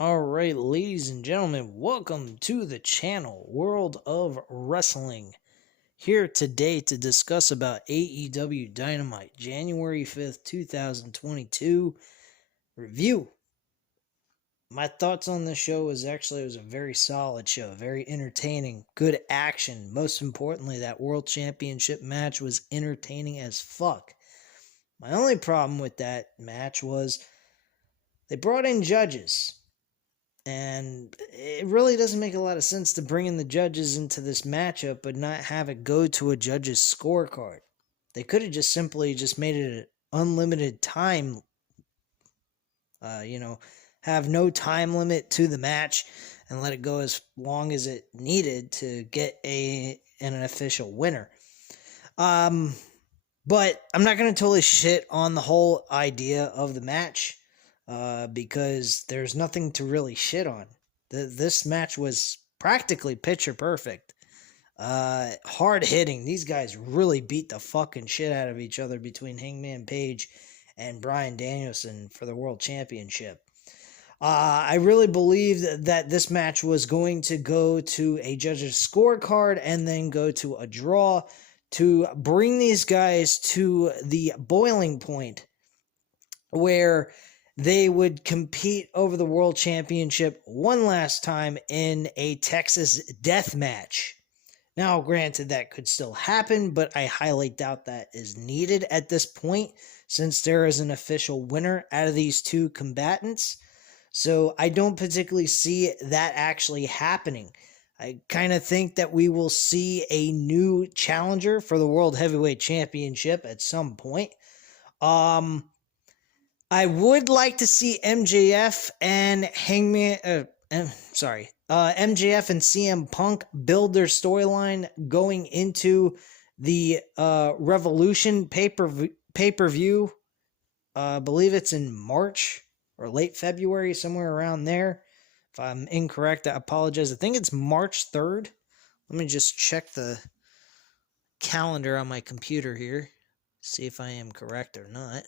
Alright, ladies and gentlemen, welcome to the channel, World of Wrestling. Here today to discuss about AEW Dynamite, January 5th, 2022 review. My thoughts on this show is it was a very solid show, very entertaining, good action. Most importantly, that World Championship match was entertaining as fuck. My only problem with that match was they brought in judges. And it really doesn't make a lot of sense to bring in the judges into this matchup but not have it go to a judge's scorecard. They could have just simply made it an unlimited time, have no time limit to the match and let it go as long as it needed to get an official winner. But I'm not going to totally shit on the whole idea of the match. Because there's nothing to really shit on. This match was practically picture perfect. Hard hitting. These guys really beat the fucking shit out of each other between Hangman Page and Bryan Danielson for the World Championship. I really believed that this match was going to go to a judge's scorecard and then go to a draw to bring these guys to the boiling point where they would compete over the World Championship one last time in a Texas death match. Now, granted, that could still happen, but I highly doubt that is needed at this point since there is an official winner out of these two combatants. So I don't particularly see that actually happening. I kind of think that we will see a new challenger for the World Heavyweight Championship at some point. I would like to see MJF and MJF and CM Punk build their storyline going into the Revolution pay-per-view. I believe it's in March or late February, somewhere around there. If I'm incorrect, I apologize. I think it's March 3rd. Let me just check the calendar on my computer here, see if I am correct or not.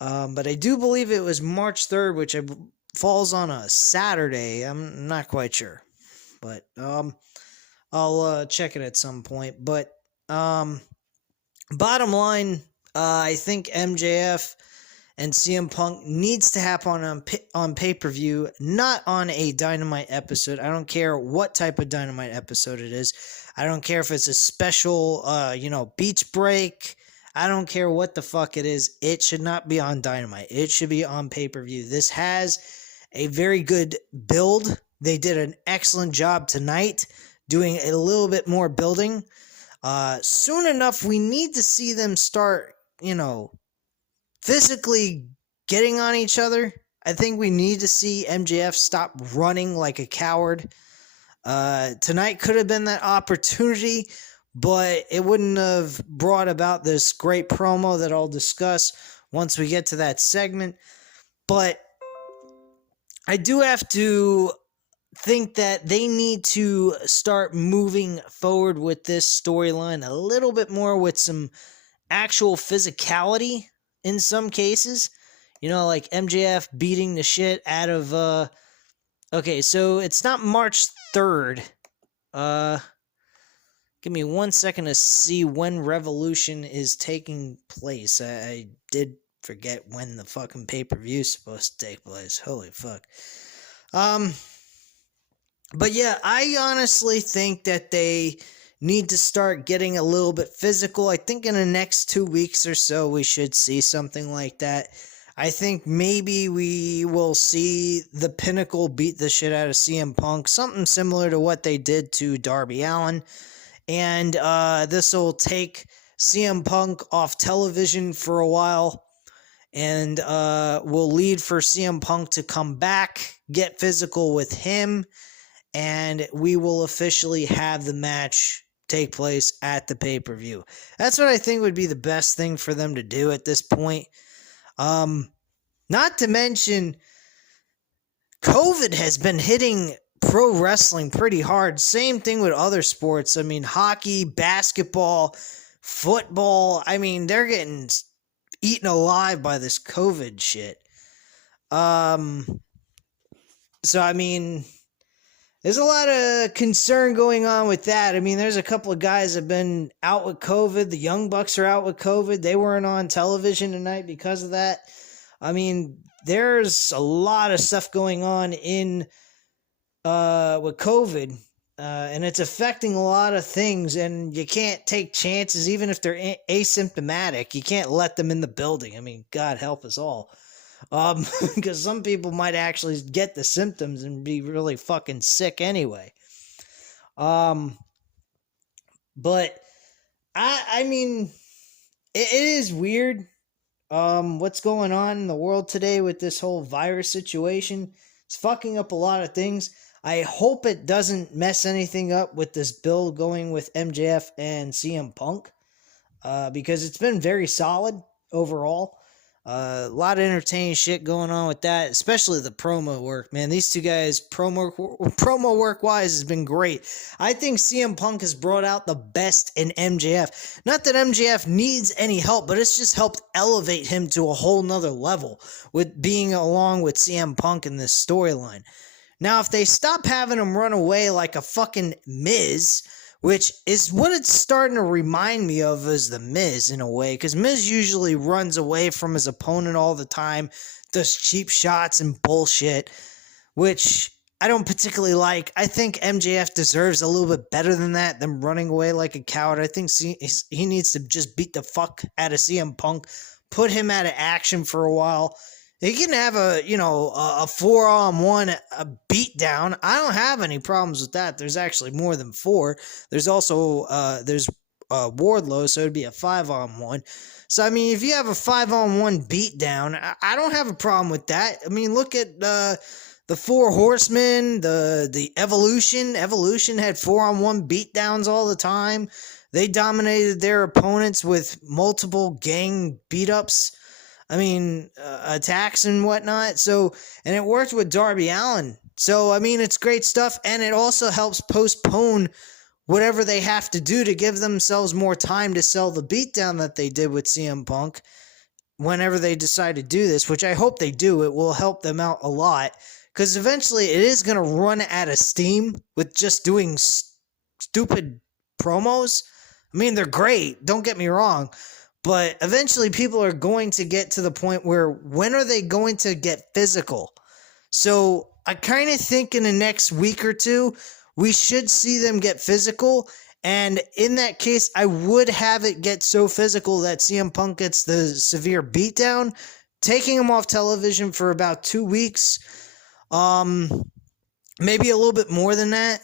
But I do believe it was March 3rd, which falls on a Saturday. I'm not quite sure. But I'll check it at some point. But bottom line, I think MJF and CM Punk needs to happen on pay-per-view, not on a Dynamite episode. I don't care what type of Dynamite episode it is. I don't care if it's a special, beach break. I don't care what the fuck it is. It should not be on Dynamite. It should be on pay-per-view. This has a very good build. They did an excellent job tonight doing a little bit more building. Soon enough, we need to see them start, physically getting on each other. I think we need to see MJF stop running like a coward. Tonight could have been that opportunity, but it wouldn't have brought about this great promo that I'll discuss once we get to that segment. But I do have to think that they need to start moving forward with this storyline a little bit more with some actual physicality in some cases. Like MJF beating the shit out of... Okay, so it's not March 3rd. Give me 1 second to see when Revolution is taking place. I did forget when the fucking pay-per-view is supposed to take place. Holy fuck. But yeah, I honestly think that they need to start getting a little bit physical. I think in the next 2 weeks or so, we should see something like that. I think maybe we will see the Pinnacle beat the shit out of CM Punk. Something similar to what they did to Darby Allin. And this will take CM Punk off television for a while and will lead for CM Punk to come back, get physical with him, and we will officially have the match take place at the pay-per-view. That's what I think would be the best thing for them to do at this point. Not to mention, COVID has been hitting pro wrestling pretty hard. Same thing with other sports. I mean, hockey, basketball, football. I mean, they're getting eaten alive by this COVID shit. So, I mean, there's a lot of concern going on with that. I mean, there's a couple of guys that have been out with COVID. The Young Bucks are out with COVID. They weren't on television tonight because of that. I mean, there's a lot of stuff going on in with COVID, and it's affecting a lot of things. And you can't take chances, even if they're asymptomatic. You can't let them in the building. I mean, God help us all. Because some people might actually get the symptoms and be really fucking sick anyway. But I mean, it is weird. What's going on in the world today with this whole virus situation? It's fucking up a lot of things. I hope it doesn't mess anything up with this bill going with MJF and CM Punk, because it's been very solid overall. A lot of entertaining shit going on with that, especially the promo work, man. These two guys, promo work wise, has been great. I think CM Punk has brought out the best in MJF. Not that MJF needs any help, but it's just helped elevate him to a whole nother level with being along with CM Punk in this storyline. Now, if they stop having him run away like a fucking Miz, which is what it's starting to remind me of as the Miz in a way, because Miz usually runs away from his opponent all the time, does cheap shots and bullshit, which I don't particularly like. I think MJF deserves a little bit better than that, than running away like a coward. I think he needs to just beat the fuck out of CM Punk, put him out of action for a while. He can have a 4-on-1 beatdown. I don't have any problems with that. There's actually more than 4. There's also Warlow, so it'd be a 5-on-1. So I mean, if you have a 5-on-1 beatdown, I don't have a problem with that. I mean, look at the 4 Horsemen, the Evolution. Evolution had 4-on-1 beatdowns all the time. They dominated their opponents with multiple gang beat-ups. I mean, attacks and whatnot. So, and it worked with Darby Allin. So, I mean, it's great stuff. And it also helps postpone whatever they have to do to give themselves more time to sell the beatdown that they did with CM Punk whenever they decide to do this, which I hope they do. It will help them out a lot, because eventually it is going to run out of steam with just doing stupid promos. I mean, they're great. Don't get me wrong. But eventually people are going to get to the point where, when are they going to get physical? So I kind of think in the next week or two, we should see them get physical. And in that case, I would have it get so physical that CM Punk gets the severe beatdown, taking him off television for about 2 weeks. Maybe a little bit more than that.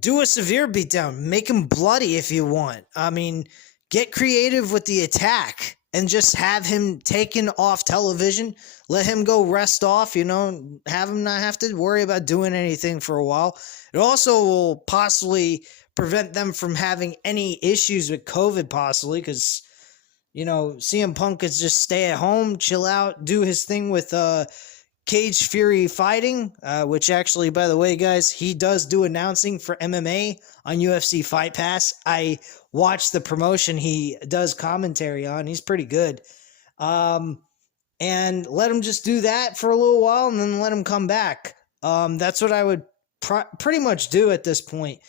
Do a severe beatdown. Make him bloody if you want. I mean, get creative with the attack and just have him taken off television. Let him go rest off, have him not have to worry about doing anything for a while. It also will possibly prevent them from having any issues with COVID, possibly, because, CM Punk could just stay at home, chill out, do his thing with Cage Fury Fighting, which actually, by the way, guys, he does do announcing for MMA on UFC Fight Pass. I watched the promotion he does commentary on. He's pretty good. And let him just do that for a little while and then let him come back. That's what I would pretty much do at this point.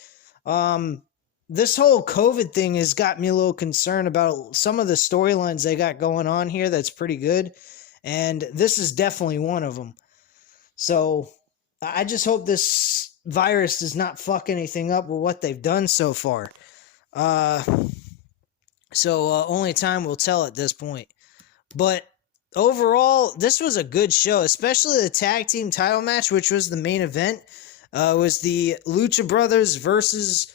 This whole COVID thing has got me a little concerned about some of the storylines they got going on here that's pretty good. And this is definitely one of them. So I just hope this virus does not fuck anything up with what they've done so far. Only time will tell at this point. But overall, this was a good show, especially the tag team title match, which was the main event. Was the Lucha Brothers versus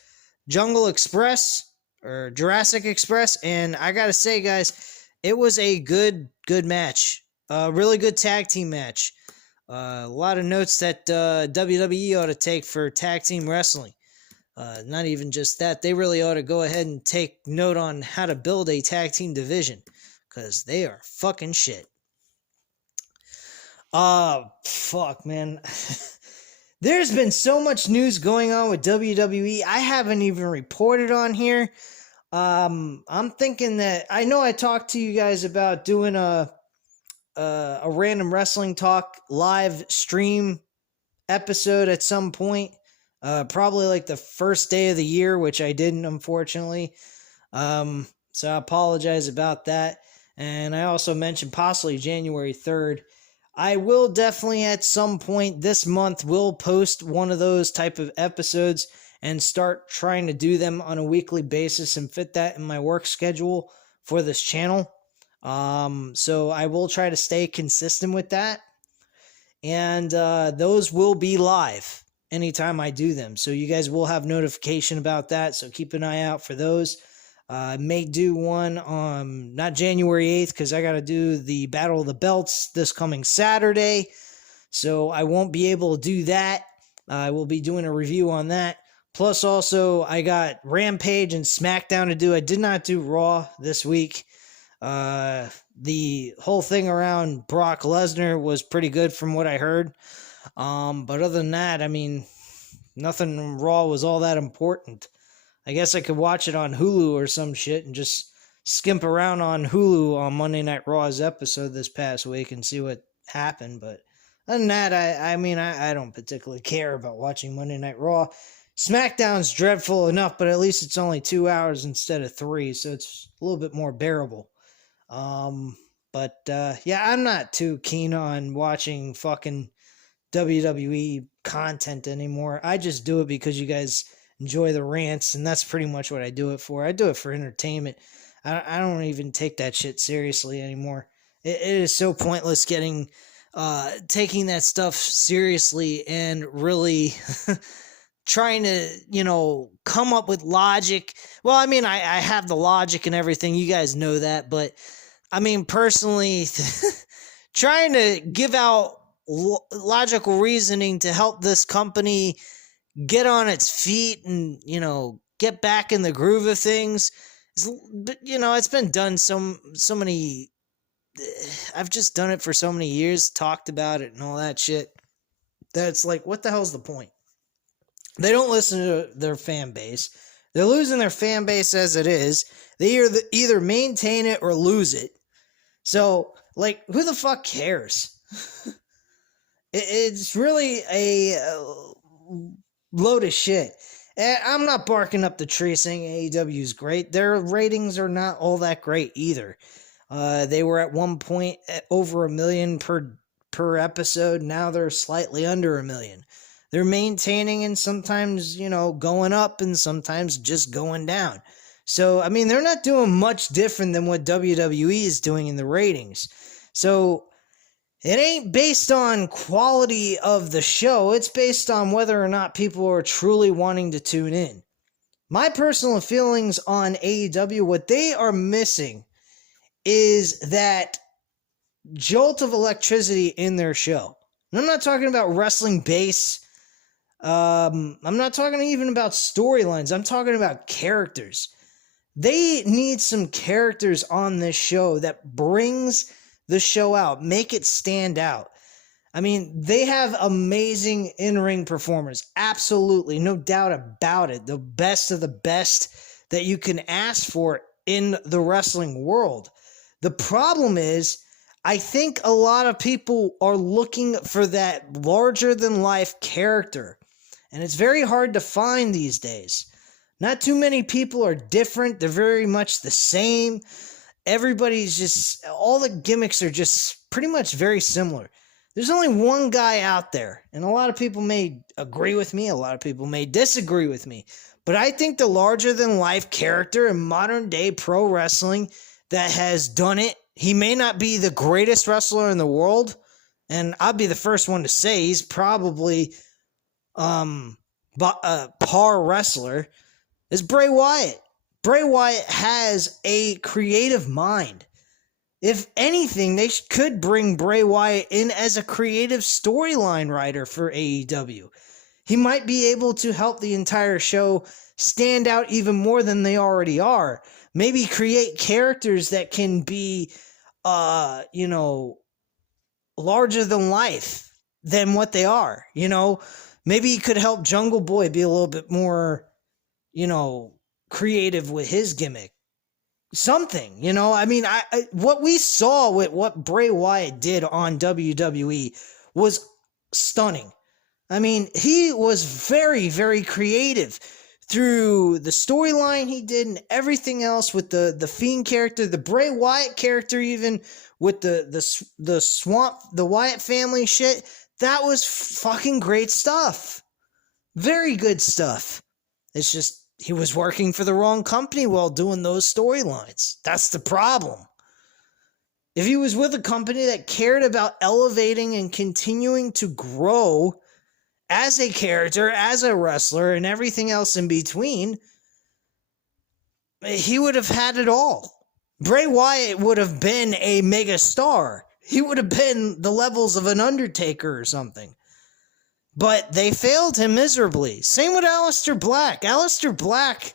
Jungle Express or Jurassic Express. And I gotta say, guys, it was a good match. Really good tag team match. A lot of notes that WWE ought to take for tag team wrestling. Not even just that. They really ought to go ahead and take note on how to build a tag team division, because they are fucking shit. Fuck, man. There's been so much news going on with WWE. I haven't even reported on here. I'm thinking that, I know I talked to you guys about doing a random wrestling talk live stream episode at some point. Probably like the first day of the year, which I didn't, unfortunately. So I apologize about that. And I also mentioned possibly January 3rd. I will definitely at some point this month will post one of those type of episodes and start trying to do them on a weekly basis and fit that in my work schedule for this channel. So I will try to stay consistent with that. And those will be live anytime I do them. So you guys will have notification about that. So keep an eye out for those. I may do one on not January 8th because I got to do the Battle of the Belts this coming Saturday. So I won't be able to do that. I will be doing a review on that. Plus also I got Rampage and SmackDown to do. I did not do Raw this week. The whole thing around Brock Lesnar was pretty good from what I heard. But other than that, I mean, nothing in Raw was all that important. I guess I could watch it on Hulu or some shit and just skimp around on Hulu on Monday Night Raw's episode this past week and see what happened. But other than that, I don't particularly care about watching Monday Night Raw. SmackDown's dreadful enough, but at least it's only 2 hours instead of 3, so it's a little bit more bearable. Yeah, I'm not too keen on watching fucking WWE content anymore. I just do it because you guys enjoy the rants, and that's pretty much what I do it for. I do it for entertainment. I don't even take that shit seriously anymore. It is so pointless taking that stuff seriously and really trying to, come up with logic. Well, I mean, I have the logic and everything. You guys know that. But, I mean, personally, trying to give out logical reasoning to help this company get on its feet and, get back in the groove of things. It's been done so many... I've just done it for so many years, talked about it and all that shit. That's like, what the hell's the point? They don't listen to their fan base. They're losing their fan base as it is. They either maintain it or lose it. So, like, who the fuck cares? It's really a load of shit. I'm not barking up the tree saying AEW is great. Their ratings are not all that great either. They were at one point at over 1 million per episode. Now they're slightly under 1 million. They're maintaining and sometimes, going up and sometimes just going down. So, I mean, they're not doing much different than what WWE is doing in the ratings. So, it ain't based on quality of the show. It's based on whether or not people are truly wanting to tune in. My personal feelings on AEW, what they are missing is that jolt of electricity in their show. And I'm not talking about wrestling base. I'm not talking even about storylines. I'm talking about characters. They need some characters on this show that brings the show out, make it stand out. I mean, they have amazing in-ring performers. Absolutely, no doubt about it. The best of the best that you can ask for in the wrestling world. The problem is, I think a lot of people are looking for that larger-than-life character. And it's very hard to find these days. Not too many people are different. They're very much the same. Everybody's just... all the gimmicks are just pretty much very similar. There's only one guy out there. And a lot of people may agree with me. A lot of people may disagree with me. But I think the larger-than-life character in modern-day pro wrestling that has done it, he may not be the greatest wrestler in the world. And I'll be the first one to say he's probably... par wrestler is Bray Wyatt. Bray Wyatt has a creative mind. If anything, they could bring Bray Wyatt in as a creative storyline writer for AEW. He might be able to help the entire show stand out even more than they already are. Maybe create characters that can be, larger than life than what they are, Maybe he could help Jungle Boy be a little bit more, creative with his gimmick. Something, I mean, what we saw with what Bray Wyatt did on WWE was stunning. I mean, he was very, very creative through the storyline he did and everything else with the Fiend character, the Bray Wyatt character, even with the Swamp, the Wyatt family shit. That was fucking great stuff. Very good stuff. It's just he was working for the wrong company while doing those storylines. That's the problem. If he was with a company that cared about elevating and continuing to grow as a character, as a wrestler, and everything else in between, he would have had it all. Bray Wyatt would have been a mega star. He would have been the levels of an Undertaker or something. But they failed him miserably. Same with Aleister Black. Aleister Black,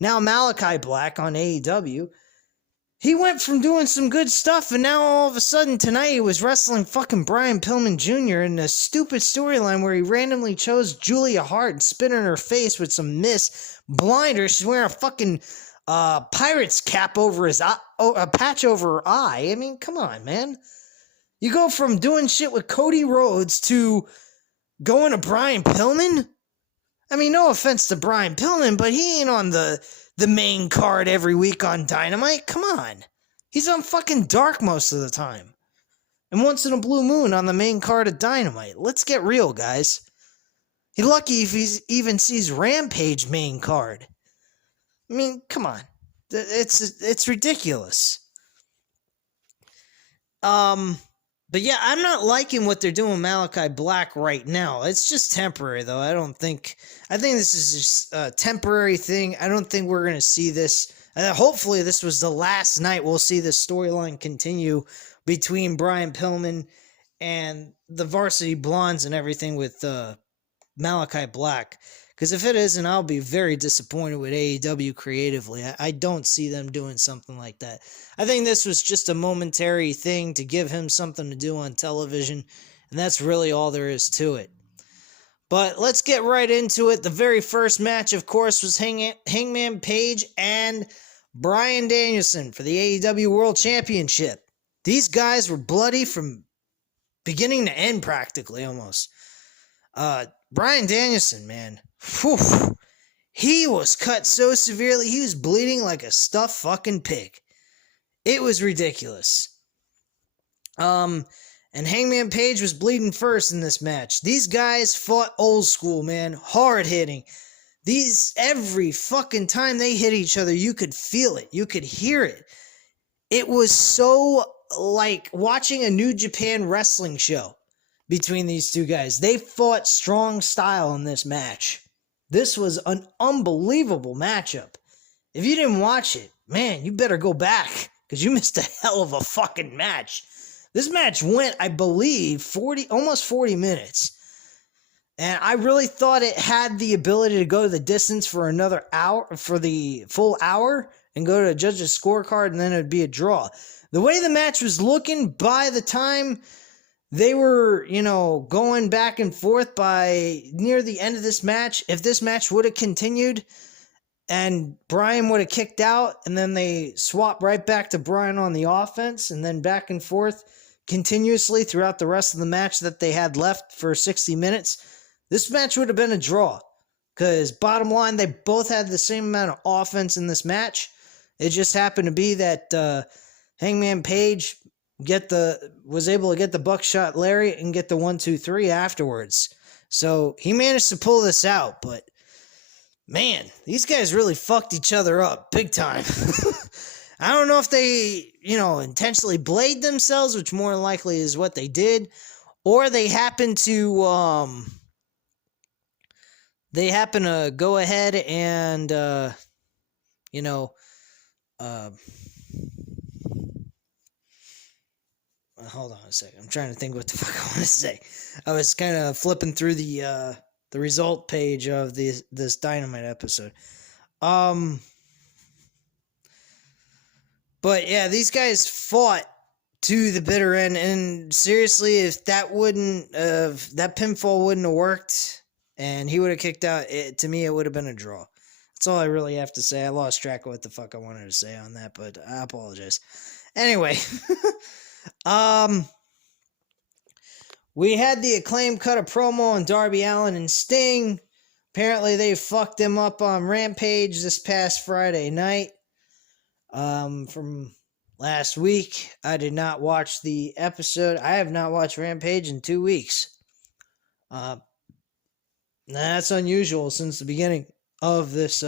now Malachi Black on AEW, he went from doing some good stuff, and now all of a sudden tonight he was wrestling fucking Brian Pillman Jr. in a stupid storyline where he randomly chose Julia Hart and spit in her face with some blinder. She's wearing a fucking pirate's cap over his eye, a patch over her eye. I mean, come on, man. You go from doing shit with Cody Rhodes to going to Brian Pillman? I mean, no offense to Brian Pillman, but he ain't on the main card every week on Dynamite. Come on. He's on fucking Dark most of the time. And once in a blue moon on the main card of Dynamite. Let's get real, guys. He's lucky if he even sees Rampage main card. I mean, come on. It's ridiculous. But yeah, I'm not liking what they're doing with Malachi Black right now. It's just temporary, though. I think this is just a temporary thing. I don't think we're going to see this. Hopefully, this was the last night we'll see this storyline continue between Brian Pillman and the Varsity Blondes and everything with Malachi Black. Because if it isn't, I'll be very disappointed with AEW creatively. I don't see them doing something like that. I think this was just a momentary thing to give him something to do on television, and that's really all there is to it. But let's get right into it. The very first match, of course, was Hangman Page and Bryan Danielson for the AEW World Championship. These guys were bloody from beginning to end, practically, almost. Bryan Danielson, man. Whew. He was cut so severely, he was bleeding like a stuffed fucking pig. It was ridiculous. And Hangman Page was bleeding first in this match. These guys fought old school, man. Hard hitting. Every fucking time they hit each other, you could feel it. You could hear it. It was so like watching a New Japan wrestling show between these two guys. They fought strong style in this match. This was an unbelievable matchup. If you didn't watch it, man, you better go back because you missed a hell of a fucking match. This match went, I believe, almost 40 minutes. And I really thought it had the ability to go the distance for another hour, for the full hour, and go to a judge's scorecard, and then it would be a draw. The way the match was looking by the time they were, going back and forth by near the end of this match, if this match would have continued and Bryan would have kicked out and then they swap right back to Bryan on the offense and then back and forth continuously throughout the rest of the match that they had left for 60 minutes, this match would have been a draw. Because bottom line, they both had the same amount of offense in this match. It just happened to be that Hangman Page was able to get the buckshot lariat and get the 1-2-3 afterwards. So he managed to pull this out, but man, these guys really fucked each other up big time. I don't know if they, intentionally bladed themselves, which more than likely is what they did, or they happened to go ahead and hold on a second. I'm trying to think what the fuck I want to say. I was kind of flipping through the result page of this Dynamite episode. But yeah, these guys fought to the bitter end, and seriously, if that pinfall wouldn't have worked, and he would have kicked out, to me, it would have been a draw. That's all I really have to say. I lost track of what the fuck I wanted to say on that, but I apologize. Anyway. We had the Acclaim cut a promo on Darby Allin and Sting. Apparently they fucked him up on Rampage this past Friday night. From last week, I did not watch the episode. I have not watched Rampage in 2 weeks. That's unusual since the beginning of this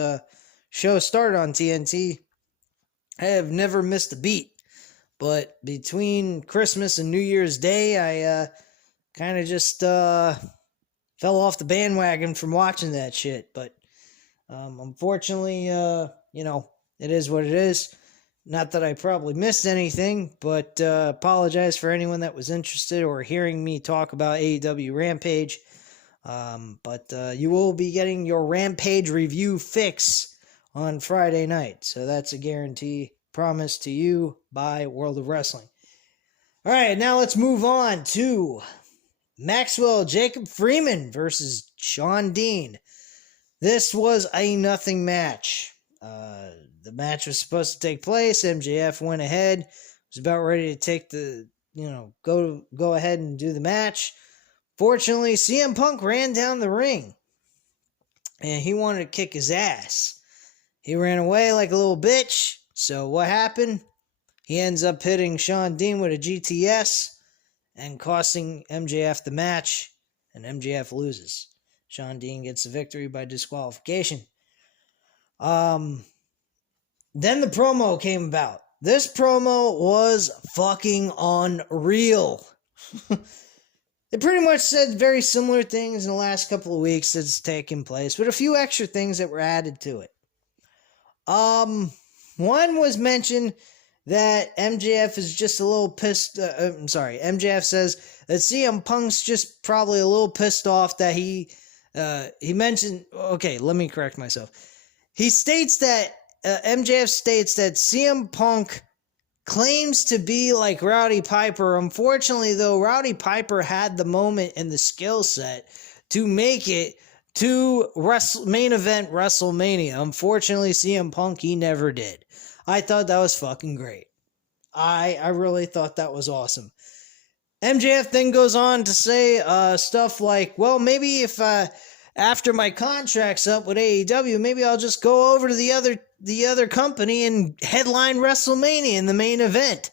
show started on TNT. I have never missed a beat. But between Christmas and New Year's Day, I kind of just fell off the bandwagon from watching that shit. But unfortunately, it is what it is. Not that I probably missed anything, but apologize for anyone that was interested or hearing me talk about AEW Rampage. But you will be getting your Rampage review fix on Friday night. So that's a guarantee promised to you by World of Wrestling. All right, now let's move on to Maxwell Jacob Freeman versus Shawn Dean. This was a nothing match. The match was supposed to take place. MJF went ahead, was about ready to take the, go ahead and do the match. Fortunately, CM Punk ran down the ring, and he wanted to kick his ass. He ran away like a little bitch, so what happened? He ends up hitting Shawn Dean with a GTS and costing MJF the match, and MJF loses. Shawn Dean gets the victory by disqualification. Then the promo came about. This promo was fucking unreal. It pretty much said very similar things in the last couple of weeks that's taken place, but a few extra things that were added to it. One was mentioned that MJF is just a little pissed. MJF says that CM Punk's just probably a little pissed off that he mentioned. Okay, let me correct myself. He states that MJF states that CM Punk claims to be like Rowdy Piper. Unfortunately, though, Rowdy Piper had the moment and the skill set to make it to main event WrestleMania. Unfortunately, CM Punk, he never did. I thought that was fucking great. I really thought that was awesome. MJF then goes on to say stuff like, well, maybe if after my contract's up with AEW, maybe I'll just go over to the other company and headline WrestleMania in the main event.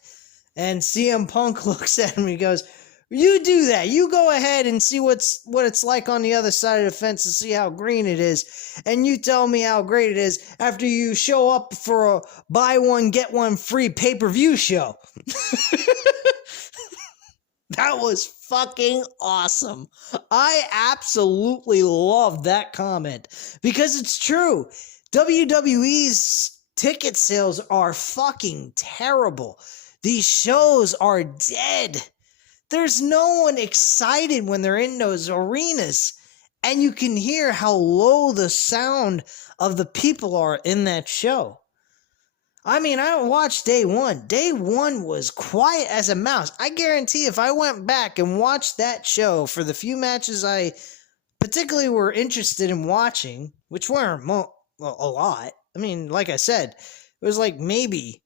And CM Punk looks at him and he goes, you do that. You go ahead and see what it's like on the other side of the fence and see how green it is. And you tell me how great it is after you show up for a buy one, get one free pay-per-view show. That was fucking awesome. I absolutely love that comment because it's true. WWE's ticket sales are fucking terrible. These shows are dead. There's no one excited when they're in those arenas. And you can hear how low the sound of the people are in that show. I mean, I watched day one. Day one was quiet as a mouse. I guarantee if I went back and watched that show for the few matches I particularly were interested in watching, which weren't a lot. I mean, like I said, it was like maybe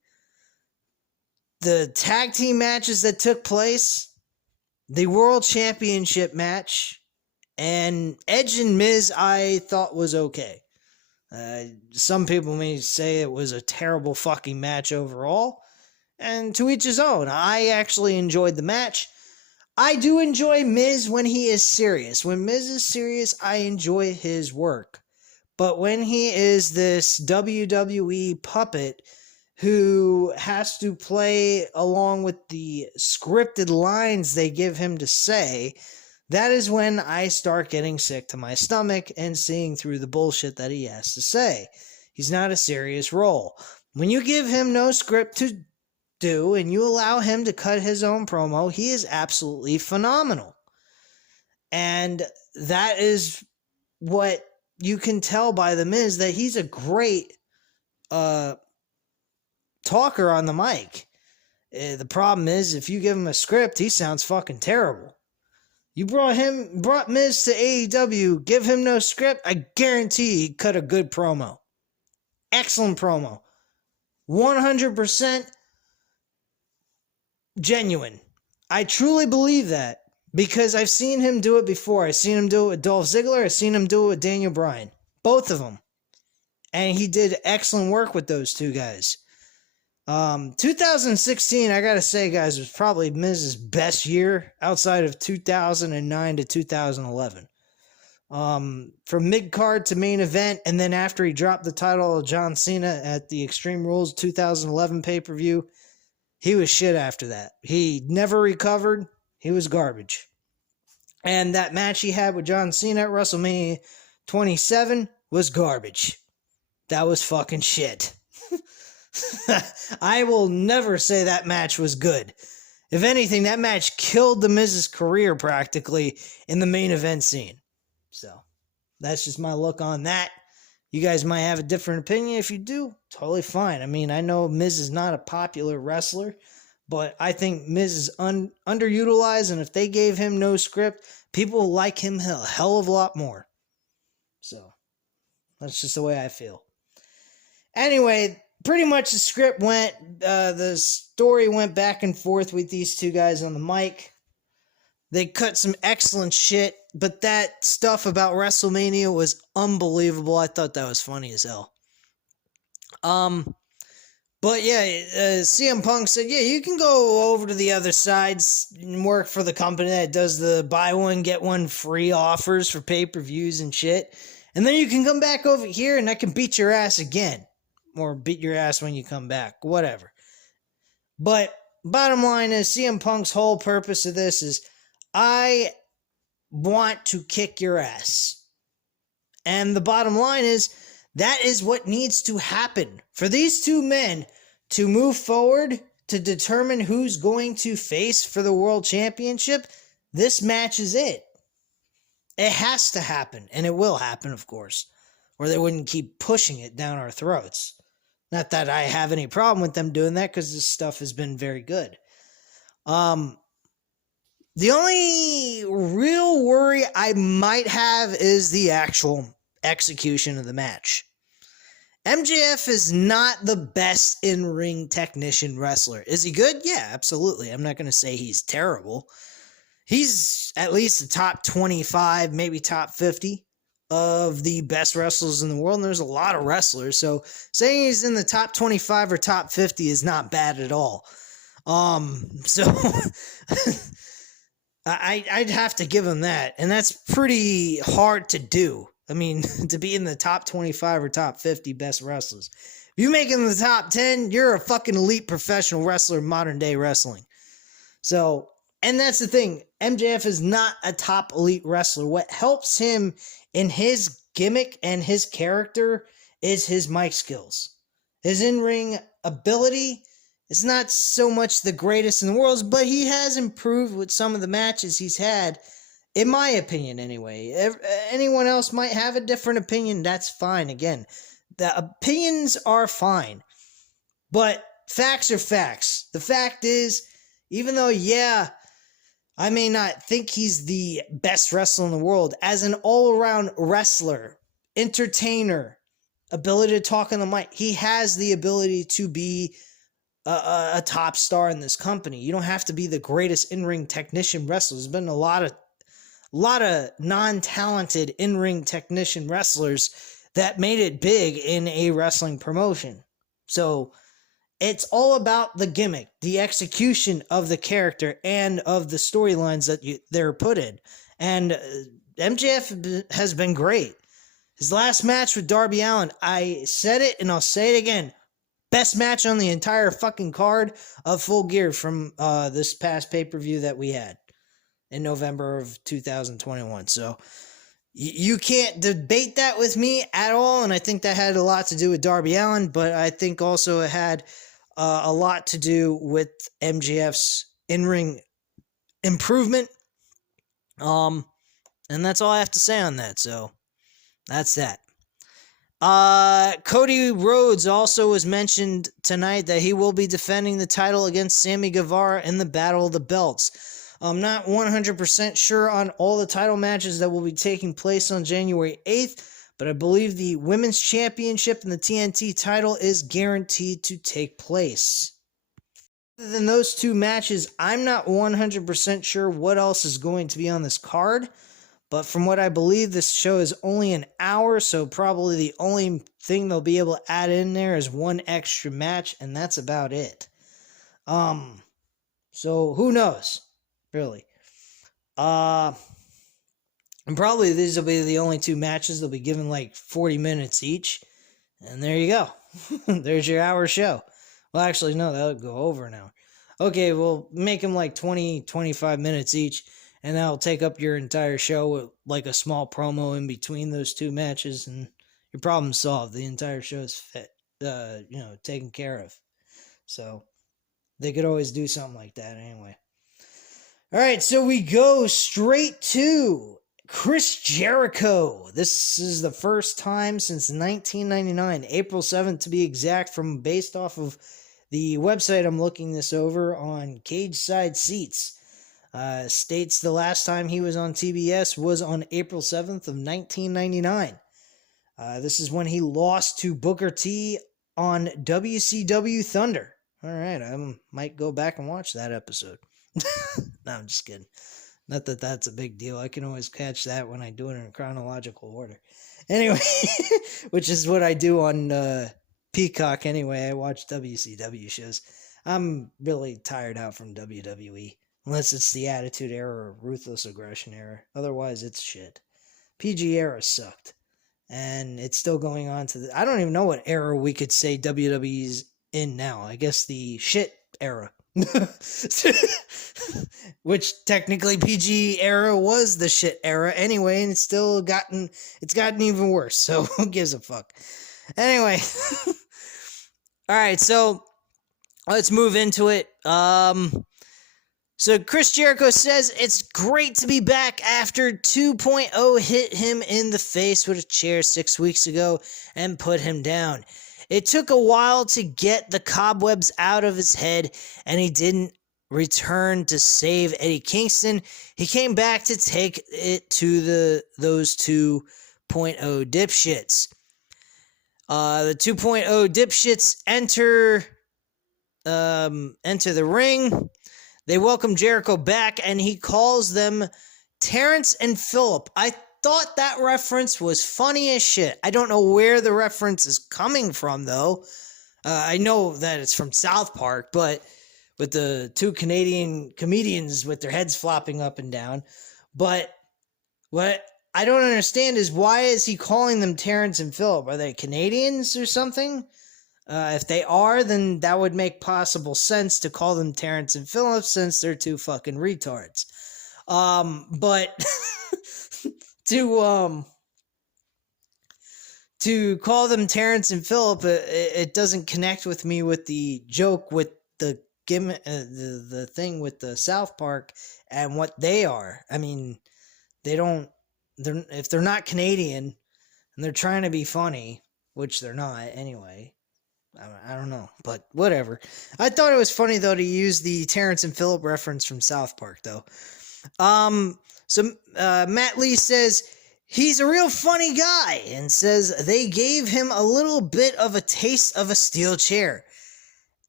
the tag team matches that took place, the World Championship match, and Edge and Miz I thought was okay. Some people may say it was a terrible fucking match overall, and to each his own. I actually enjoyed the match. I do enjoy Miz when he is serious. When Miz is serious, I enjoy his work. But when he is this WWE puppet who has to play along with the scripted lines they give him to say, that is when I start getting sick to my stomach and seeing through the bullshit that he has to say. He's not a serious role. When you give him no script to do and you allow him to cut his own promo, he is absolutely phenomenal. And that is what you can tell by The Miz, that he's a great talker on the mic. The problem is, if you give him a script, he sounds fucking terrible. You brought Miz to AEW, give him no script, I guarantee he'd cut a good promo. Excellent promo. 100% genuine. I truly believe that Because I've seen him do it before. I've seen him do it with Dolph Ziggler. I've seen him do it with Daniel Bryan. Both of them. And he did excellent work with those two guys. 2016, I gotta say, guys, was probably Miz's best year outside of 2009 to 2011. From mid-card to main event, and then after he dropped the title of John Cena at the Extreme Rules 2011 pay-per-view, he was shit after that. He never recovered. He was garbage. And that match he had with John Cena at WrestleMania 27 was garbage. That was fucking shit. I will never say that match was good. If anything, that match killed The Miz's career practically in the main event scene. So, that's just my look on that. You guys might have a different opinion. If you do, totally fine. I mean, I know Miz is not a popular wrestler, but I think Miz is underutilized, and if they gave him no script, people will like him a hell of a lot more. So, that's just the way I feel. Anyway, pretty much the script went, the story went back and forth with these two guys on the mic. They cut some excellent shit, but that stuff about WrestleMania was unbelievable. I thought that was funny as hell. But yeah, CM Punk said, yeah, you can go over to the other sides and work for the company that does the buy one, get one free offers for pay-per-views and shit. And then you can come back over here and I can beat your ass again. Or beat your ass when you come back. Whatever. But bottom line is, CM Punk's whole purpose of this is, I want to kick your ass. And the bottom line is, that is what needs to happen for these two men to move forward to determine who's going to face for the World Championship. This match is it. It has to happen, and it will happen, of course, or they wouldn't keep pushing it down our throats. Not that I have any problem with them doing that, because this stuff has been very good. The only real worry I might have is the actual execution of the match. MJF is not the best in-ring technician wrestler. Is he good? Yeah, absolutely. I'm not going to say he's terrible. He's at least the top 25, maybe top 50 of the best wrestlers in the world, and there's a lot of wrestlers, so saying he's in the top 25 or top 50 is not bad at all. So I'd have to give him that, and that's pretty hard to do. I mean, to be in the top 25 or top 50 best wrestlers. If you make it in the top 10, you're a fucking elite professional wrestler in modern day wrestling. So, and that's the thing, MJF is not a top elite wrestler. What helps him in his gimmick and his character is his mic skills. His in-ring ability is not so much the greatest in the world, but he has improved with some of the matches he's had, in my opinion anyway. Anyone else might have a different opinion, that's fine. Again, the opinions are fine, but facts are facts. The fact is, even though, yeah, I may not think he's the best wrestler in the world, as an all-around wrestler, entertainer, ability to talk on the mic, he has the ability to be a top star in this company. You don't have to be the greatest in-ring technician wrestler. There's been a lot of non-talented in-ring technician wrestlers that made it big in a wrestling promotion. So it's all about the gimmick, the execution of the character, and of the storylines that they're put in. And MJF has been great. His last match with Darby Allin, I said it and I'll say it again. Best match on the entire fucking card of Full Gear from this past pay-per-view that we had in November of 2021. So you can't debate that with me at all, and I think that had a lot to do with Darby Allin, but I think also it had a lot to do with MJF's in-ring improvement. And that's all I have to say on that, so that's that. Cody Rhodes also was mentioned tonight that he will be defending the title against Sammy Guevara in the Battle of the Belts. I'm not 100% sure on all the title matches that will be taking place on January 8th, but I believe the Women's Championship and the TNT title is guaranteed to take place. Other than those two matches, I'm not 100% sure what else is going to be on this card. But from what I believe, this show is only an hour, so probably the only thing they'll be able to add in there is one extra match, and that's about it. So who knows, really? And probably these will be the only two matches. They'll be given like 40 minutes each, and there you go. There's your hour show. Well, actually, no, that would go over an hour. Okay, we'll make them like 20, 25 minutes each. And that'll take up your entire show with like a small promo in between those two matches, and your problem's solved. The entire show is taken care of. So they could always do something like that anyway. All right, so we go straight to Chris Jericho. This is the first time since 1999, April 7th to be exact, based off of the website I'm looking this over on Cage Side Seats. States the last time he was on TBS was on April 7th of 1999. This is when he lost to Booker T on WCW Thunder. All right, I might go back and watch that episode. No, I'm just kidding. Not that that's a big deal. I can always catch that when I do it in chronological order. Anyway, which is what I do on Peacock anyway. I watch WCW shows. I'm really tired out from WWE. Unless it's the Attitude Era or Ruthless Aggression Era. Otherwise, it's shit. PG Era sucked. And it's still going on to I don't even know what era we could say WWE's in now. I guess the shit era. Which technically PG Era was the shit era anyway, and it's gotten even worse. So who gives a fuck? Anyway. Alright, so let's move into it. So Chris Jericho says it's great to be back after 2.0 hit him in the face with a chair 6 weeks ago and put him down. It took a while to get the cobwebs out of his head, and he didn't return to save Eddie Kingston. He came back to take it to those 2.0 dipshits. The 2.0 dipshits enter the ring. They welcome Jericho back, and he calls them Terrence and Phillip. I thought that reference was funny as shit. I don't know where the reference is coming from, though. I know that it's from South Park, but with the two Canadian comedians with their heads flopping up and down. But what I don't understand is, why is he calling them Terrence and Phillip? Are they Canadians or something? If they are, then that would make possible sense to call them Terrence and Phillip, since they're two fucking retards. But to call them Terrence and Phillip, it doesn't connect with me with the joke with the gimmick, the thing with the South Park and what they are. I mean, if they're not Canadian and they're trying to be funny, which they're not anyway. I don't know, but whatever. I thought it was funny, though, to use the Terrence and Phillip reference from South Park, though. So Matt Lee says he's a real funny guy, and says they gave him a little bit of a taste of a steel chair.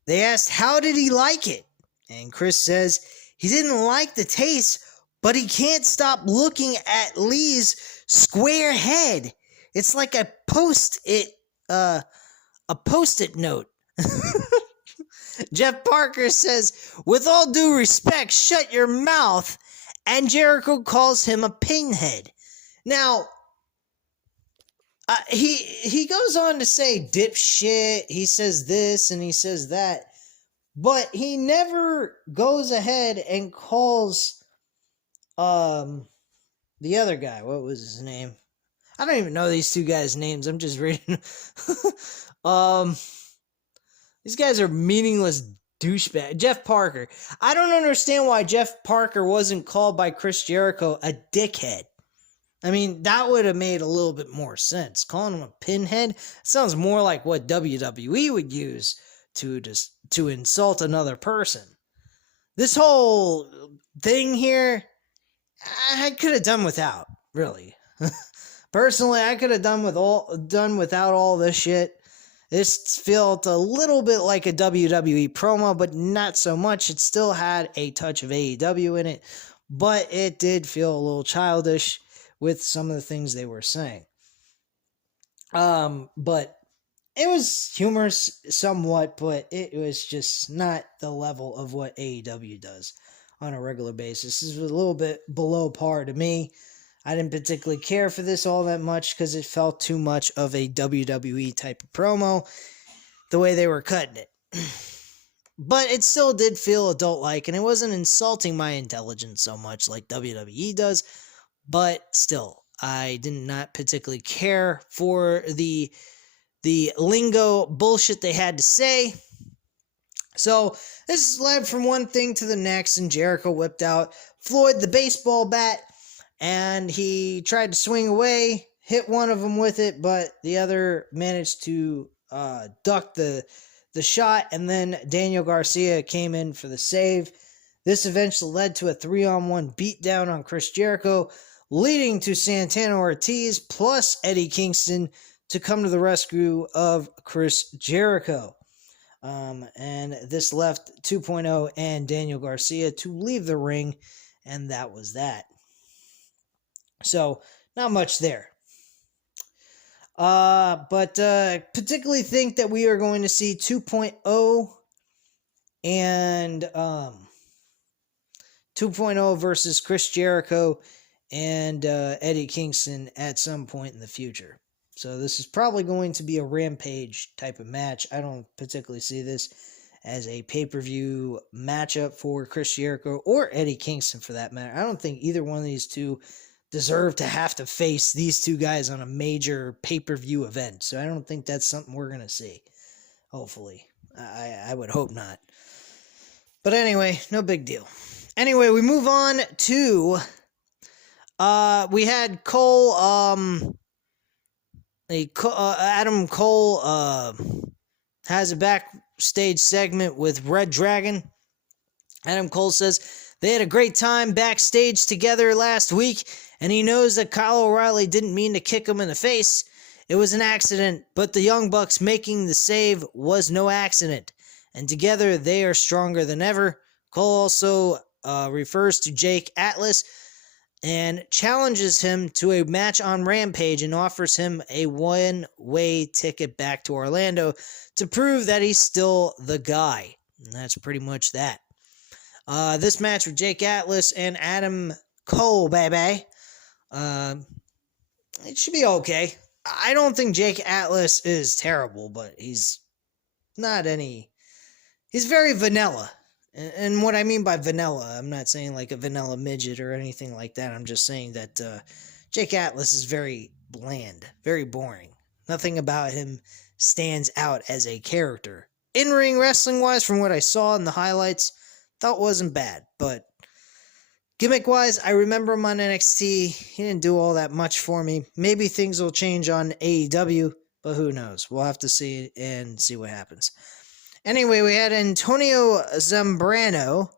They asked, how did he like it? And Chris says he didn't like the taste, but he can't stop looking at Lee's square head. It's like a post-it note. Jeff Parker says, with all due respect, shut your mouth. And Jericho calls him a pinhead. Now, he goes on to say dipshit. He says this and he says that. But he never goes ahead and calls the other guy. What was his name? I don't even know these two guys' names. I'm just reading. These guys are meaningless douchebag. Jeff Parker. I don't understand why Jeff Parker wasn't called by Chris Jericho a dickhead. I mean, that would have made a little bit more sense. Calling him a pinhead sounds more like what WWE would use to insult another person. This whole thing here, I could have done without, really. Personally, I could have done without all this shit. This felt a little bit like a WWE promo, but not so much. It still had a touch of AEW in it, but it did feel a little childish with some of the things they were saying. But it was humorous somewhat, but it was just not the level of what AEW does on a regular basis. This was a little bit below par to me. I didn't particularly care for this all that much because it felt too much of a WWE type of promo, the way they were cutting it. But it still did feel adult-like, and it wasn't insulting my intelligence so much like WWE does, but still, I did not particularly care for the lingo bullshit they had to say. So this led from one thing to the next, and Jericho whipped out Floyd the baseball bat, and he tried to swing away, hit one of them with it, but the other managed to duck the shot, and then Daniel Garcia came in for the save. This eventually led to a 3-on-1 beatdown on Chris Jericho, leading to Santana Ortiz plus Eddie Kingston to come to the rescue of Chris Jericho. And this left 2.0 and Daniel Garcia to leave the ring, and that was that. So, not much there. But particularly think that we are going to see 2.0 and 2.0 versus Chris Jericho and Eddie Kingston at some point in the future. So this is probably going to be a Rampage type of match. I don't particularly see this as a pay-per-view matchup for Chris Jericho or Eddie Kingston for that matter. I don't think either one of these two deserve to have to face these two guys on a major pay-per-view event. So I don't think that's something we're going to see. Hopefully. I would hope not. But anyway, no big deal. Anyway, we move on to we had Cole Adam Cole has a backstage segment with Red Dragon. Adam Cole says they had a great time backstage together last week, and he knows that Kyle O'Reilly didn't mean to kick him in the face. It was an accident, but the Young Bucks making the save was no accident, and together they are stronger than ever. Cole also refers to Jake Atlas and challenges him to a match on Rampage and offers him a one-way ticket back to Orlando to prove that he's still the guy. And that's pretty much that. This match with Jake Atlas and Adam Cole, baby, it should be okay. I don't think Jake Atlas is terrible, but he's very vanilla. And what I mean by vanilla, I'm not saying like a vanilla midget or anything like that. I'm just saying that Jake Atlas is very bland, very boring. Nothing about him stands out as a character. In-ring wrestling-wise, from what I saw in the highlights, thought wasn't bad. But gimmick-wise, I remember him on NXT. He didn't do all that much for me. Maybe things will change on AEW, but who knows? We'll have to see what happens. Anyway, we had Antonio Zambrano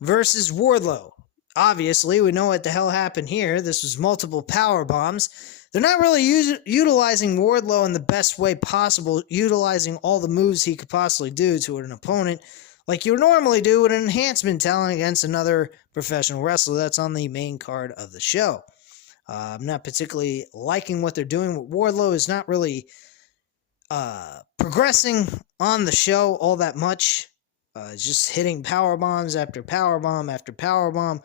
versus Warlow. Obviously, we know what the hell happened here. This was multiple power bombs. They're not really utilizing Wardlow in the best way possible, utilizing all the moves he could possibly do to an opponent, like you would normally do with an enhancement talent against another professional wrestler that's on the main card of the show. I'm not particularly liking what they're doing. Wardlow is not really progressing on the show all that much. Just hitting power bombs after power bomb after power bomb.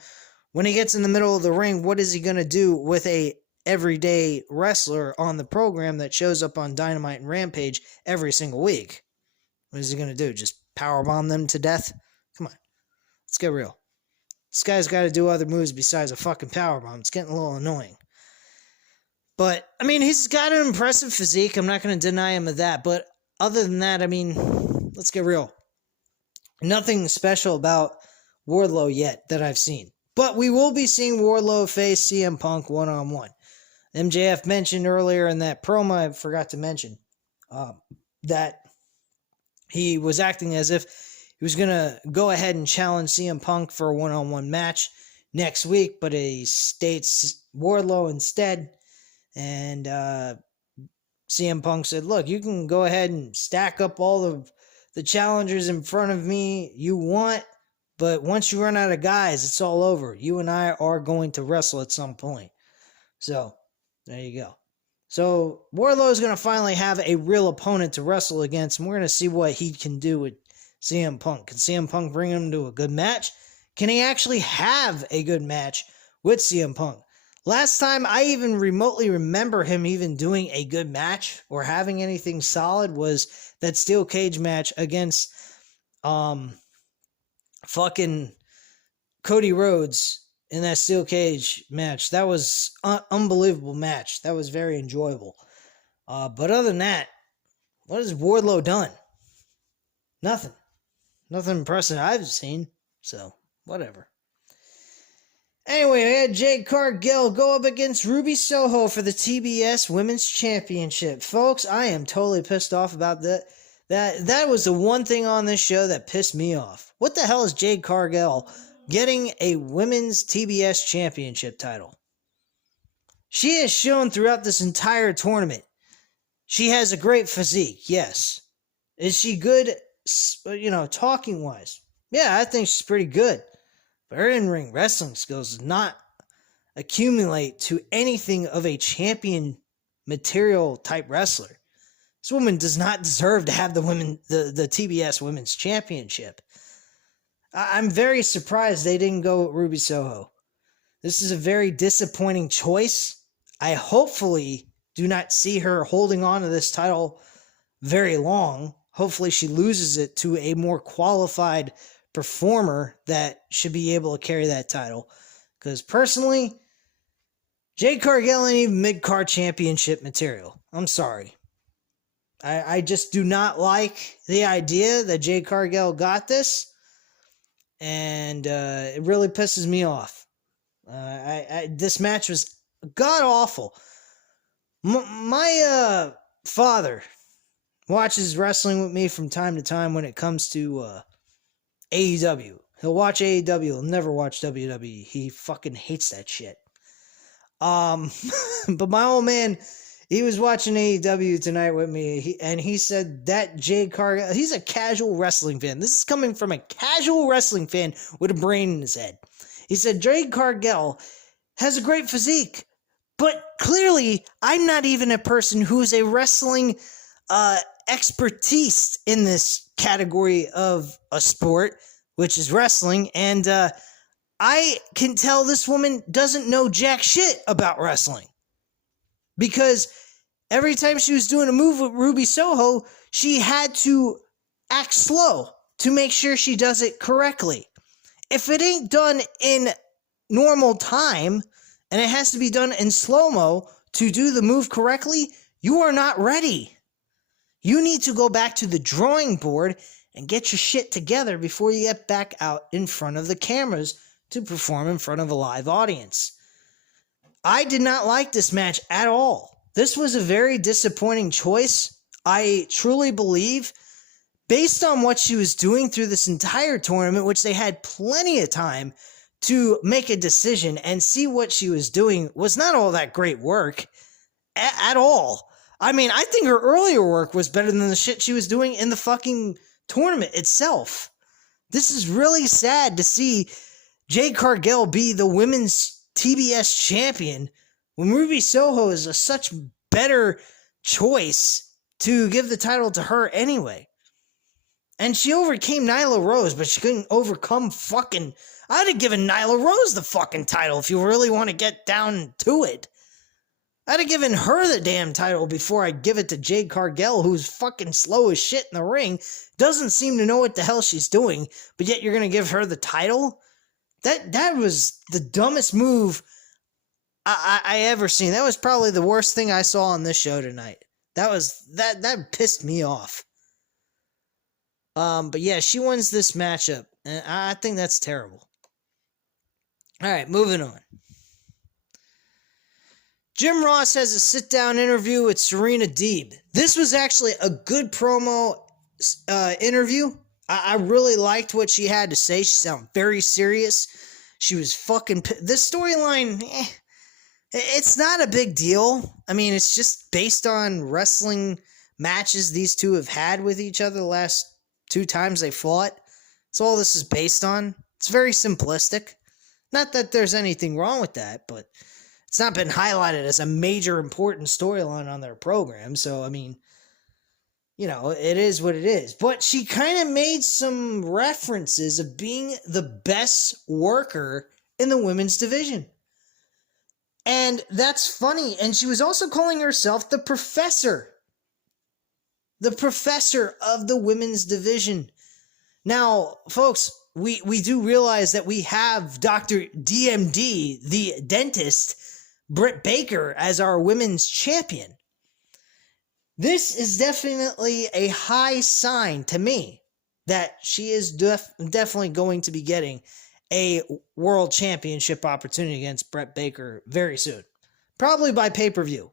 When he gets in the middle of the ring, what is he going to do with a everyday wrestler on the program that shows up on Dynamite and Rampage every single week? What is he going to do? Just power bomb them to death? Come on. Let's get real. This guy's got to do other moves besides a fucking power bomb. It's getting a little annoying. But, I mean, he's got an impressive physique. I'm not going to deny him of that. But other than that, I mean, let's get real. Nothing special about Wardlow yet that I've seen. But we will be seeing Wardlow face CM Punk one-on-one. MJF mentioned earlier in that promo, I forgot to mention, that he was acting as if he was going to go ahead and challenge CM Punk for a one-on-one match next week, but he states Wardlow instead. And CM Punk said, look, you can go ahead and stack up all of the challengers in front of me you want, but once you run out of guys, it's all over. You and I are going to wrestle at some point. So, there you go. So, Warlow is going to finally have a real opponent to wrestle against, and we're going to see what he can do with CM Punk. Can CM Punk bring him to a good match? Can he actually have a good match with CM Punk? Last time I even remotely remember him even doing a good match or having anything solid was that steel cage match against fucking Cody Rhodes in that steel cage match. That was an unbelievable match. That was very enjoyable. But other than that, what has Wardlow done? Nothing. Nothing impressive I've seen. So, whatever. Anyway, we had Jade Cargill go up against Ruby Soho for the TBS Women's Championship. Folks, I am totally pissed off about that. That was the one thing on this show that pissed me off. What the hell is Jade Cargill getting a Women's TBS Championship title? She has shown throughout this entire tournament she has a great physique, yes. Is she good, talking-wise? Yeah, I think she's pretty good. But her in-ring wrestling skills do not accumulate to anything of a champion material type wrestler. This woman does not deserve to have the TBS Women's Championship. I'm very surprised they didn't go with Ruby Soho. This is a very disappointing choice. I hopefully do not see her holding on to this title very long. Hopefully she loses it to a more qualified performer that should be able to carry that title. Because personally, Jade Cargill ain't even mid-card championship material. I'm sorry. I just do not like the idea that Jade Cargill got this. And it really pisses me off. This match was god-awful. My father watches wrestling with me from time to time when it comes to AEW. He'll watch AEW. He'll never watch WWE. He fucking hates that shit. But my old man, he was watching AEW tonight with me, he said that Jade Cargill, he's a casual wrestling fan. This is coming from a casual wrestling fan with a brain in his head. He said Jade Cargill has a great physique, but clearly I'm not even a person who's a wrestling expertise in this category of a sport, which is wrestling, and I can tell this woman doesn't know jack shit about wrestling. Because every time she was doing a move with Ruby Soho, she had to act slow to make sure she does it correctly. If it ain't done in normal time, and it has to be done in slow-mo to do the move correctly, you are not ready. You need to go back to the drawing board and get your shit together before you get back out in front of the cameras to perform in front of a live audience. I did not like this match at all. This was a very disappointing choice. I truly believe, based on what she was doing through this entire tournament, which they had plenty of time to make a decision and see what she was doing, was not all that great work at all. I mean, I think her earlier work was better than the shit she was doing in the fucking tournament itself. This is really sad to see Jade Cargill be the women's TBS champion when Ruby Soho is a such better choice to give the title to her anyway. And she overcame Nyla Rose, but she couldn't overcome fucking... I'd have given Nyla Rose the fucking title if you really want to get down to it. I'd have given her the damn title before I give it to Jade Cargill, who's fucking slow as shit in the ring, doesn't seem to know what the hell she's doing, but yet you're going to give her the title? That was the dumbest move I ever seen. That was probably the worst thing I saw on this show tonight. That pissed me off. But yeah, she wins this matchup, and I think that's terrible. Alright, moving on. Jim Ross has a sit-down interview with Serena Deeb. This was actually a good promo interview. I really liked what she had to say. She sounded very serious. She was fucking... This storyline, It's not a big deal. I mean, it's just based on wrestling matches these two have had with each other the last 2 times they fought. That's all this is based on. It's very simplistic. Not that there's anything wrong with that, but it's not been highlighted as a major important storyline on their program. So, I mean, it is what it is. But she kind of made some references of being the best worker in the women's division. And that's funny. And she was also calling herself the professor. The professor of the women's division. Now, folks, we do realize that we have Dr. DMD, the dentist, Britt Baker, as our women's champion. This is definitely a high sign to me that she is definitely going to be getting a world championship opportunity against Britt Baker very soon. Probably by pay-per-view.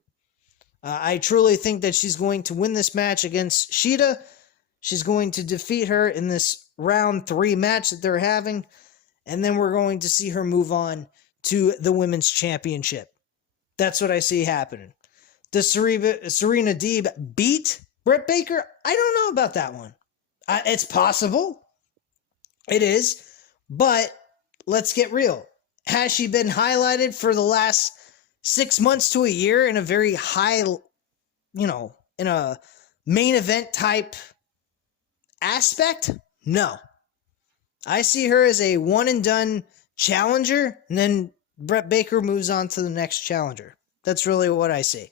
I truly think that she's going to win this match against Shida. She's going to defeat her in this round 3 match that they're having. And then we're going to see her move on to the women's championship. That's what I see happening. Does Serena Deeb beat Britt Baker? I don't know about that one. It's possible. It is. But let's get real. Has she been highlighted for the last 6 months to a year in a very high, in a main event type aspect? No. I see her as a one and done challenger, and then Britt Baker moves on to the next challenger. That's really what I see.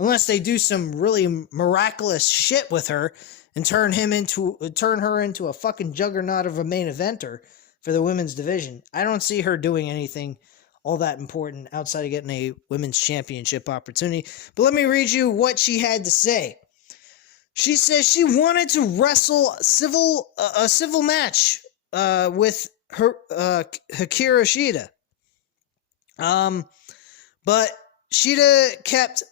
Unless they do some really miraculous shit with her and turn her into a fucking juggernaut of a main eventer for the women's division. I don't see her doing anything all that important outside of getting a women's championship opportunity. But let me read you what she had to say. She says she wanted to wrestle a civil match with her Hikaru Shida. But Shida kept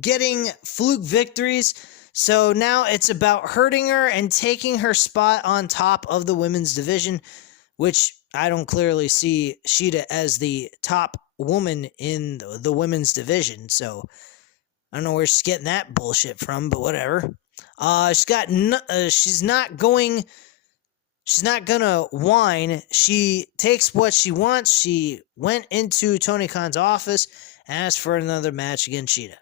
getting fluke victories, so now it's about hurting her and taking her spot on top of the women's division, which I don't clearly see Shida as the top woman in the women's division, so I don't know where she's getting that bullshit from, but whatever. She's not gonna whine. She takes what she wants. She went into Tony Khan's office and asked for another match against Shida.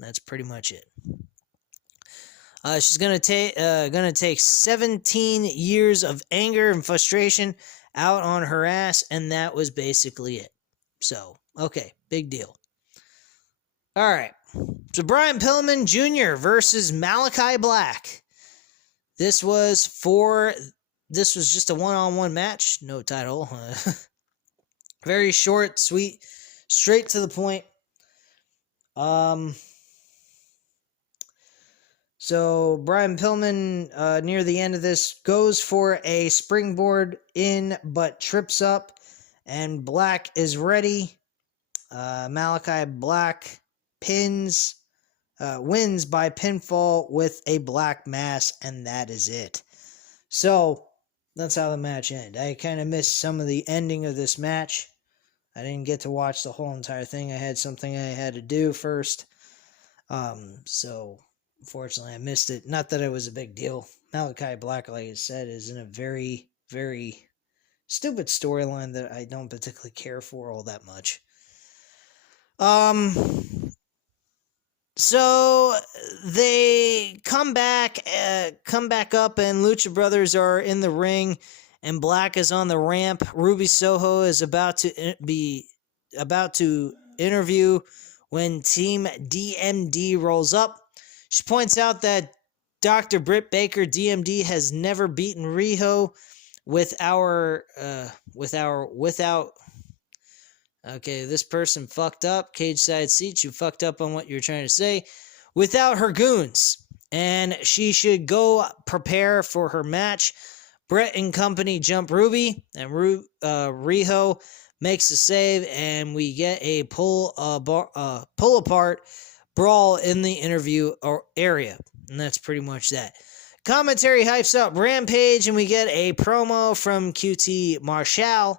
That's pretty much it. She's gonna take 17 years of anger and frustration out on her ass, and that was basically it. So, okay, big deal. All right. So Brian Pillman Jr. versus Malachi Black. This was just a one-on-one match, no title. Very short, sweet, straight to the point. So Brian Pillman, near the end of this, goes for a springboard in, but trips up, and Black is ready. Malachi Black wins by pinfall with a black mass, and that is it. So that's how the match ended. I kind of missed some of the ending of this match. I didn't get to watch the whole entire thing. I had something I had to do first. So unfortunately I missed it. Not that it was a big deal. Malachi Black, like I said, is in a very, very stupid storyline that I don't particularly care for all that much. So they come back up, and Lucha Brothers are in the ring, and Black is on the ramp. Ruby Soho is about to interview when Team DMD rolls up. She points out that Dr. Britt Baker, DMD, has never beaten Riho without. Okay, this person fucked up. Cage side seats, you fucked up on what you're trying to say. Without her goons. And she should go prepare for her match. Brett and company jump Ruby, and Riho makes a save, and we get a pull apart brawl in the interview area. And that's pretty much that. Commentary hypes up Rampage, and we get a promo from QT Marshall.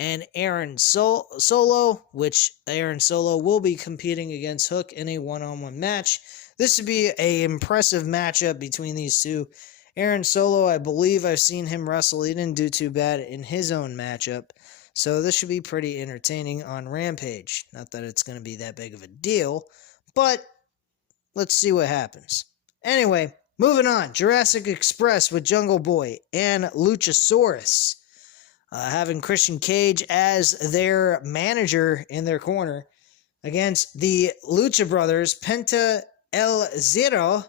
and Aaron Solo, which Aaron Solo will be competing against Hook in a one-on-one match. This would be an impressive matchup between these two. Aaron Solo, I believe I've seen him wrestle. He didn't do too bad in his own matchup. So this should be pretty entertaining on Rampage. Not that it's going to be that big of a deal, but let's see what happens. Anyway, moving on. Jurassic Express with Jungle Boy and Luchasaurus. Having Christian Cage as their manager in their corner against the Lucha Brothers, Penta El Zero,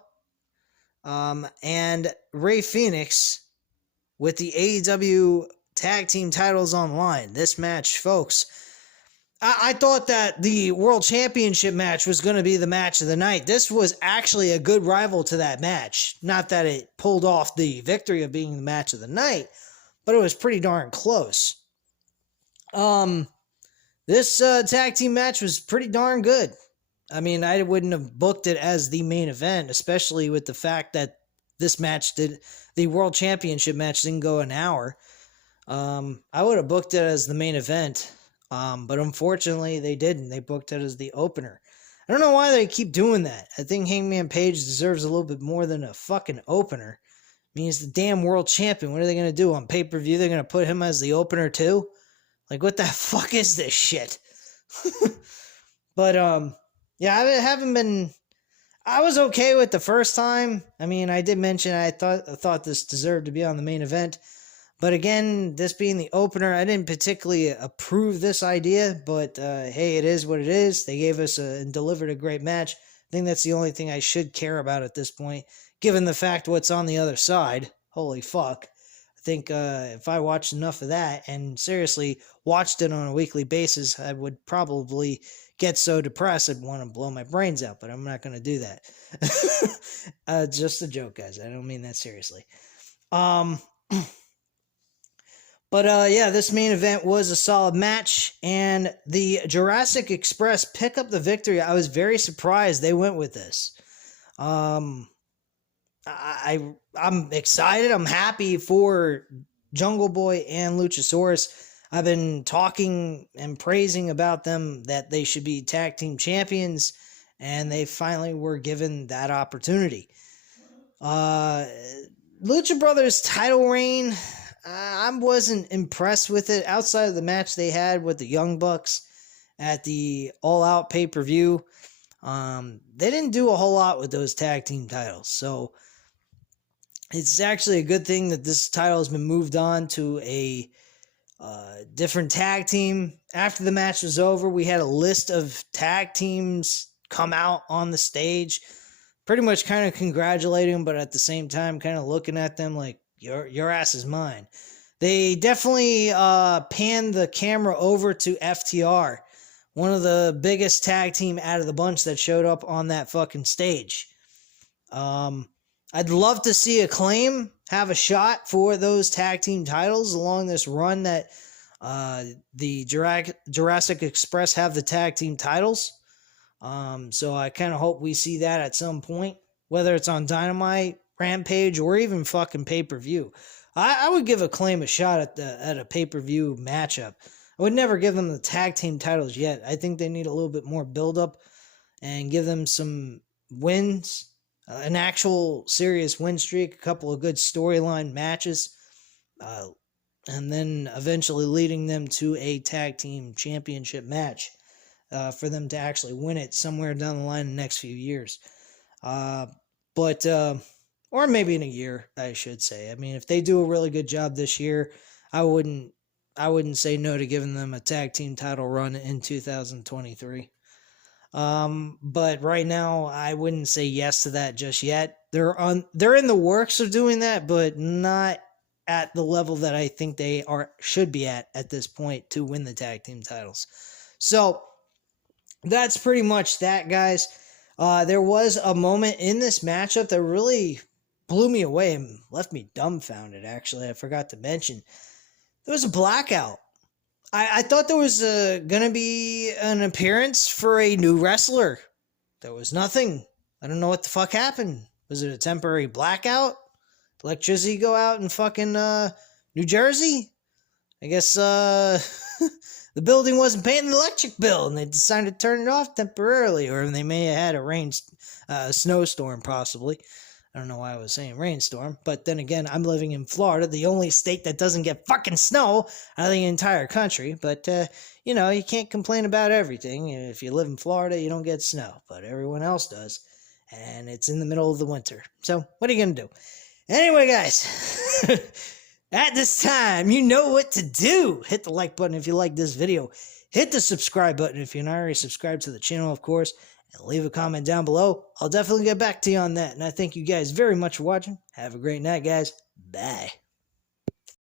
and Rey Fenix with the AEW tag team titles on line. This match, folks, I thought that the World Championship match was going to be the match of the night. This was actually a good rival to that match. Not that it pulled off the victory of being the match of the night, but it was pretty darn close. This tag team match was pretty darn good. I mean, I wouldn't have booked it as the main event, especially with the fact that the World Championship match didn't go an hour. I would have booked it as the main event, but unfortunately they didn't. They booked it as the opener. I don't know why they keep doing that. I think Hangman Page deserves a little bit more than a fucking opener. I mean, he's the damn world champion. What are they going to do on pay-per-view? They're going to put him as the opener too? Like, what the fuck is this shit? But, yeah, I was okay with the first time. I mean, I did mention I thought this deserved to be on the main event. But again, this being the opener, I didn't particularly approve this idea. But, hey, it is what it is. They gave us and delivered a great match. I think that's the only thing I should care about at this point, given the fact what's on the other side. Holy fuck. I think if I watched enough of that and seriously watched it on a weekly basis, I would probably get so depressed I'd want to blow my brains out, but I'm not going to do that. Just a joke, guys. I don't mean that seriously. But yeah, this main event was a solid match, and the Jurassic Express pick up the victory. I was very surprised they went with this. I'm excited. I'm happy for Jungle Boy and Luchasaurus. I've been talking and praising about them that they should be tag team champions, and they finally were given that opportunity. Lucha Brothers title reign, I wasn't impressed with it. Outside of the match they had with the Young Bucks at the All Out pay-per-view, they didn't do a whole lot with those tag team titles. So it's actually a good thing that this title has been moved on to a different tag team. After the match was over, we had a list of tag teams come out on the stage, pretty much kind of congratulating them, but at the same time kind of looking at them like, your ass is mine. They definitely panned the camera over to FTR, one of the biggest tag team out of the bunch that showed up on that fucking stage. I'd love to see Acclaim have a shot for those tag team titles along this run that the Jurassic Express have the tag team titles. So I kind of hope we see that at some point, whether it's on Dynamite, Rampage, or even fucking pay-per-view. I would give Acclaim a shot at a pay-per-view matchup. I would never give them the tag team titles yet. I think they need a little bit more build-up and give them some wins, an actual serious win streak, a couple of good storyline matches, and then eventually leading them to a tag team championship match for them to actually win it somewhere down the line in the next few years. Or maybe in a year, I should say. I mean, if they do a really good job this year, I wouldn't say no to giving them a tag team title run in 2023. But right now, I wouldn't say yes to that just yet. They're in the works of doing that, but not at the level that I think they should be at this point to win the tag team titles. So that's pretty much that, guys. There was a moment in this matchup that really blew me away and left me dumbfounded, actually. I forgot to mention. There was a blackout. I thought there was going to be an appearance for a new wrestler. There was nothing. I don't know what the fuck happened. Was it a temporary blackout? Electricity go out in fucking New Jersey? I guess the building wasn't paying the electric bill, and they decided to turn it off temporarily, or they may have had a snowstorm, possibly. I don't know why I was saying rainstorm, but then again, I'm living in Florida, the only state that doesn't get fucking snow out of the entire country. But, you can't complain about everything. If you live in Florida, you don't get snow, but everyone else does. And it's in the middle of the winter. So, what are you going to do? Anyway, guys, at this time, you know what to do. Hit the like button if you like this video. Hit the subscribe button if you're not already subscribed to the channel, of course. And leave a comment down below. I'll definitely get back to you on that. And I thank you guys very much for watching. Have a great night, guys. Bye.